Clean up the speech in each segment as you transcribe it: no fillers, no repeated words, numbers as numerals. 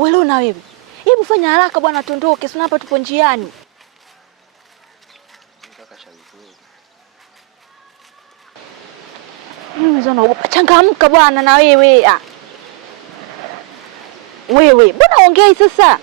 Wewe na wewe. Hebu fanya haraka bwana tuondoke, sina hapa tupo njiani. Mimi naogopa. Changamka bwana na wewe. Wewe, mbona ongei sasa?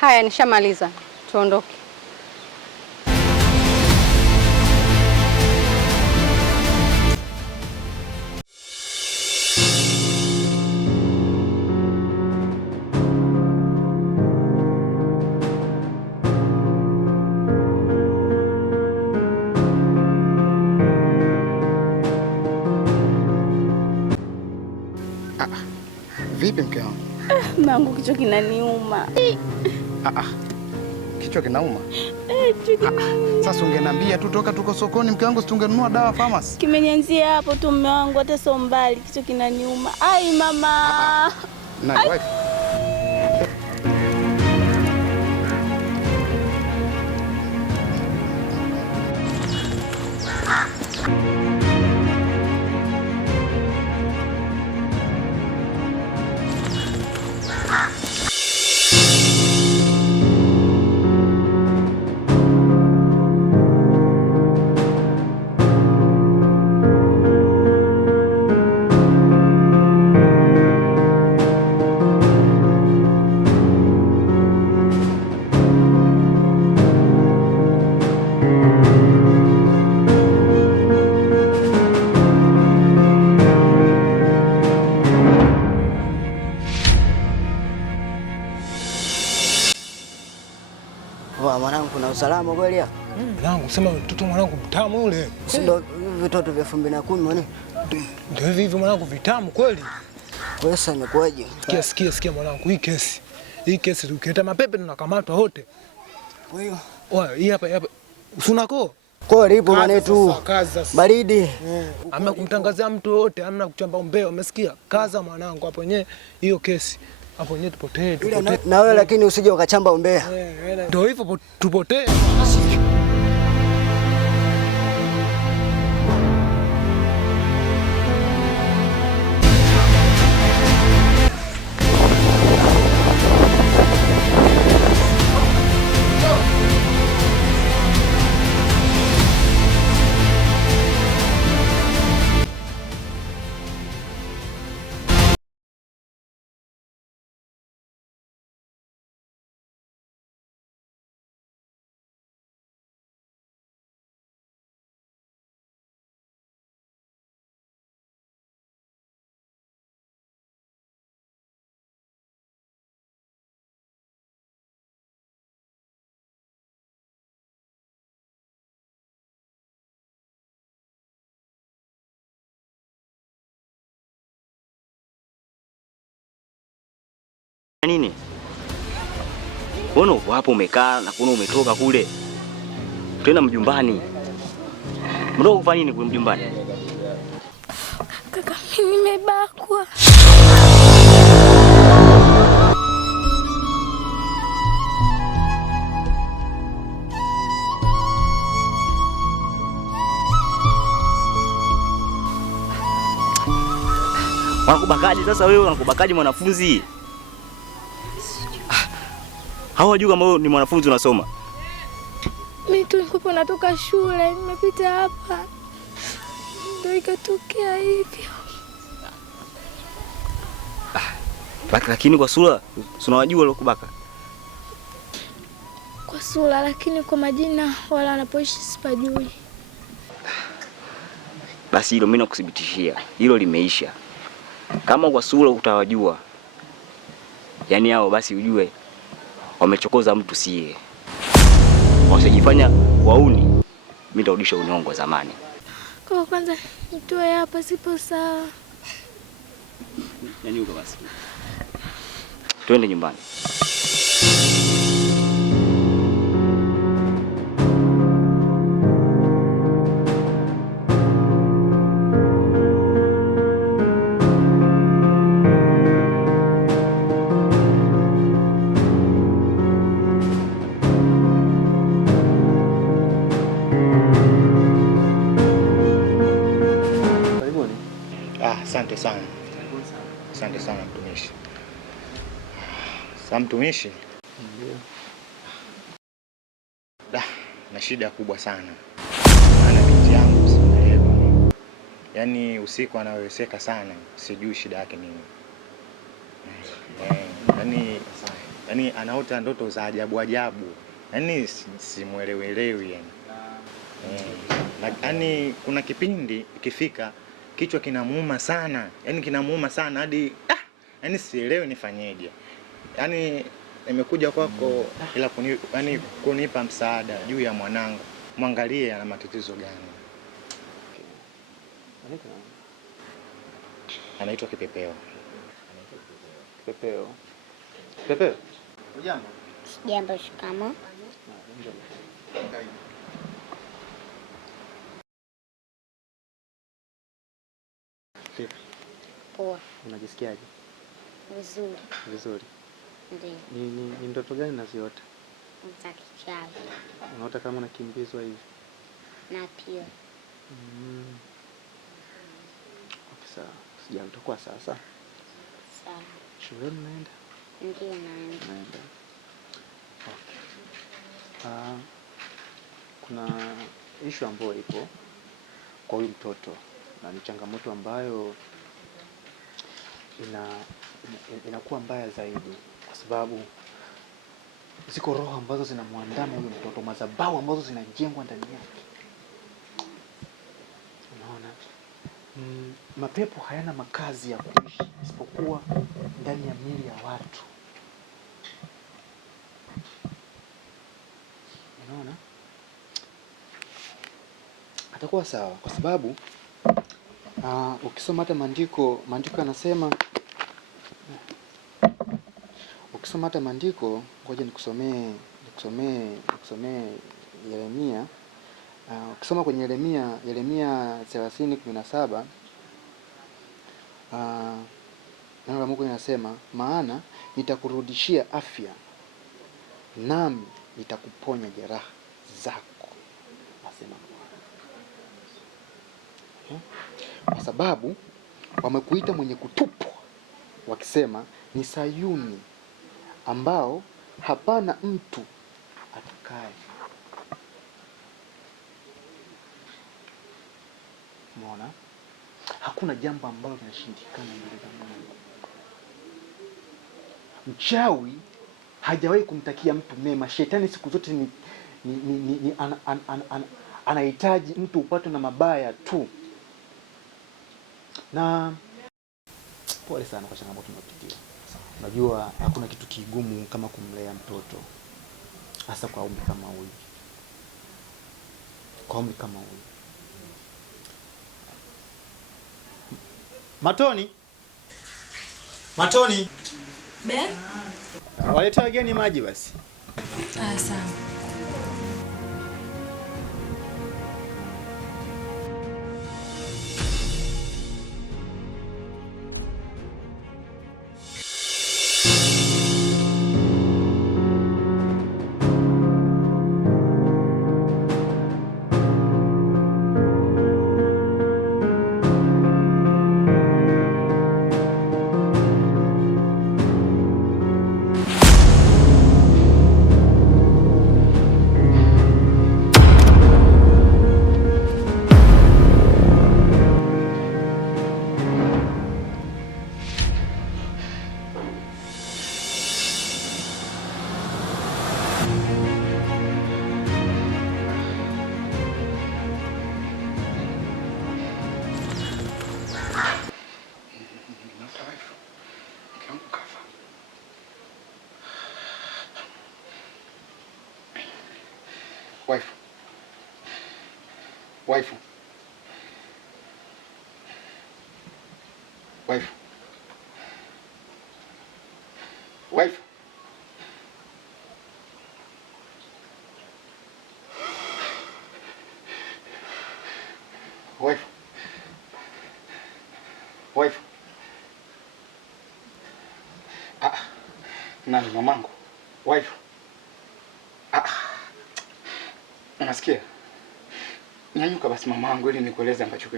Haya, nishamaliza. Tuondoke. Vipi mke wangu? Mangu kichwa kinaniuma. Kichwa kinauma? Sasa ungeniambia tu toka tuko sokoni mke wangu, tungenunua dawa pharmacy. Kimenianzia hapo tu mume wangu, hata sio mbali, kichwa kinaniuma. Ai mama. Nani wife? Mwanangu kuna usalama kweli hapa? Mwanangu sema mtoto mwanangu mtamu ule. Si ndio vitoto vya 2010 mwana? Ndio hivi mwanangu vitamu kweli. Pesa ni kwaje? Sikia mwanangu, hii kesi tukileta mapepe tunakamatwa wote. Kwa hiyo hii hapa usunako kwa lipo mwanetu. Baridi. Hamna kumtangazia mtu yote, hamna kuchamba umbea, umesikia? Kaza mwanangu hapo yenyewe hiyo kesi. Hapo yenyewe tupotee. Na wewe lakini usije ukachamba umbea. Ndio hivyo tupotee. Nini? Mbona uko hapo umekaa na kuna umetoka kule? Tena mjumbani. Mbona kufanya nini kule mjumbani? Kaka, mimi nimebakwa. Wanakubakaje sasa wewe? Wanakubakaje mwanafunzi? Hawajui kama wewe ni mwanafunzi unasoma. Mimi tu nilikuwa natoka shule, nimepita hapa. Ndio ikatokea hivyo. Lakini kwa sura, unawajua waliokubaka? Kwa sura, lakini kwa majina wala wanapoishi sipajui. Basi hilo mimi nakuthibitishia. Hilo limeisha. Kama kwa sura utawajua, yani hao basi ujue wamechokoza mtu sie. Wasijifanya wauni, mimi nitarudisha unyongo zamani. Kwa kwanza nitoe hapa, sipo sawa. Nyanyuka basi. Twende nyumbani. Asante sana. Asante sana mtumishi. Sasa mtumishi. Ndio. Na shida kubwa sana. Maana binti yangu simuelewa. Yaani usiku anaweseka sana, sijui shida yake nini. Yaani anaota ndoto za ajabu ajabu. Yaani simuelewi yani. Yaani kuna kipindi ikifika kichwa kinamuuma sana. Yaani kinamuuma sana hadi yaani sielewi nifanyeje. Yaani nimekuja kwako ila kunipa msaada juu ya mwanangu. Mwangalie ana matatizo gani. Anaitwa Kipepeo. Kipepeo. Kipepeo. Hujambo? Jambo, shikamo. Poa. Unajisikiaje? Vizuri. Vizuri. Ndiyo. Ni ndoto gani unaziota? Za kichawi. Unaota kama unakimbizwa hivi? Na pia. Okay, sawa. Sijali, utakuwa sasa. Sawa. Shule unaenda? Ndiyo naenda. Okay. Kuna issue ambayo ipo kwa huyu mtoto na ni changamoto ambayo inakuwa mbaya zaidi kwa sababu ziko roho ambazo zinamwandama huyu mtoto, madhabahu ambazo zinajengwa ndani yake. Unaona? Mapepo hayana makazi ya kuishi isipokuwa ndani ya miili ya watu. Unaona? Atakuwa sawa kwa sababu ukisoma hata maandiko yanasema, ukisoma hata maandiko, ngoja nikusomee Yeremia. Ukisoma kwenye Yeremia 30:17, neno la Mungu linasema, maana nitakurudishia afya nami nitakuponya jeraha zako, asema Bwana. Kwa sababu wamekuita mwenye kutupwa wakisema, ni Sayuni ambao hapana mtu atakaye. Umeona? Hakuna jambo ambalo linashindikana mbele za Mungu. Mchawi hajawahi kumtakia mtu mema. Shetani siku zote anahitaji mtu upate na mabaya tu. Na pole sana kwa changamoto unayopitia. Unajua hakuna kitu kigumu kama kumlea mtoto, hasa kwa umri kama huyu. Matoni. Be? Waleta wageni maji basi. Sawa. Wife. Nani mamangu? Wife. Unasikia? Nyanyuka basi mamangu ili nikueleze ambacho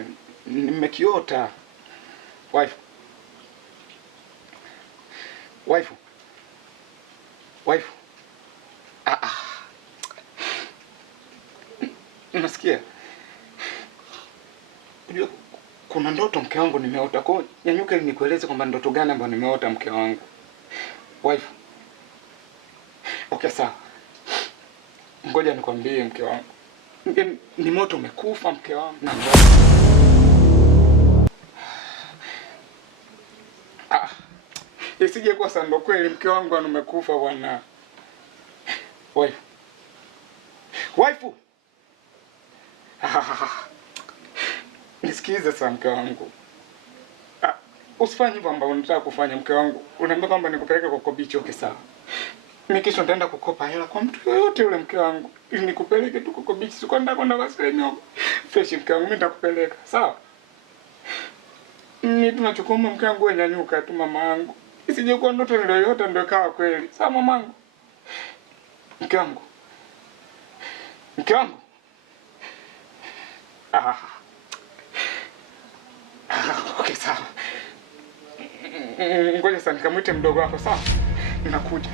nimekiota. Wife. Wife. Wife. Unasikia? Unajua kuna ndoto mke wangu nimeota. Kwa nyanyuka ili nikueleze kwamba ndoto gani ambayo nimeota mke wangu. Wife. Okay, sawa. Ngoja nikwambie mke wangu. Ni moto umekufa mke wangu. Na isije kuwa sando kweli mke wangu amekufa bwana. Wife. Wife. Nisikize sasa mke wangu. Usifanye hivyo ambao unataka kufanya mke wangu. Unaambia kwamba nikupeleke kwa Kobichi, okay sawa. Mimi kesho nitaenda kukopa hela kwa mtu yoyote yule mke wangu. Ili nikupeleke tu kwa Kobichi. Siko kwenda kwa Selenyo. Fresh mke wangu, mimi nitakupeleka. Sawa? Mimi tunachukua mke wangu, wewe nyanyuka tu mama yangu. Isije kuwa ndoto ndio yote ndio kawa kweli. Sawa mamangu? Mke wangu. Mke wangu. Okay sawa. Ngoja sasa nikamwite mdogo wako sawa? Ninakuja.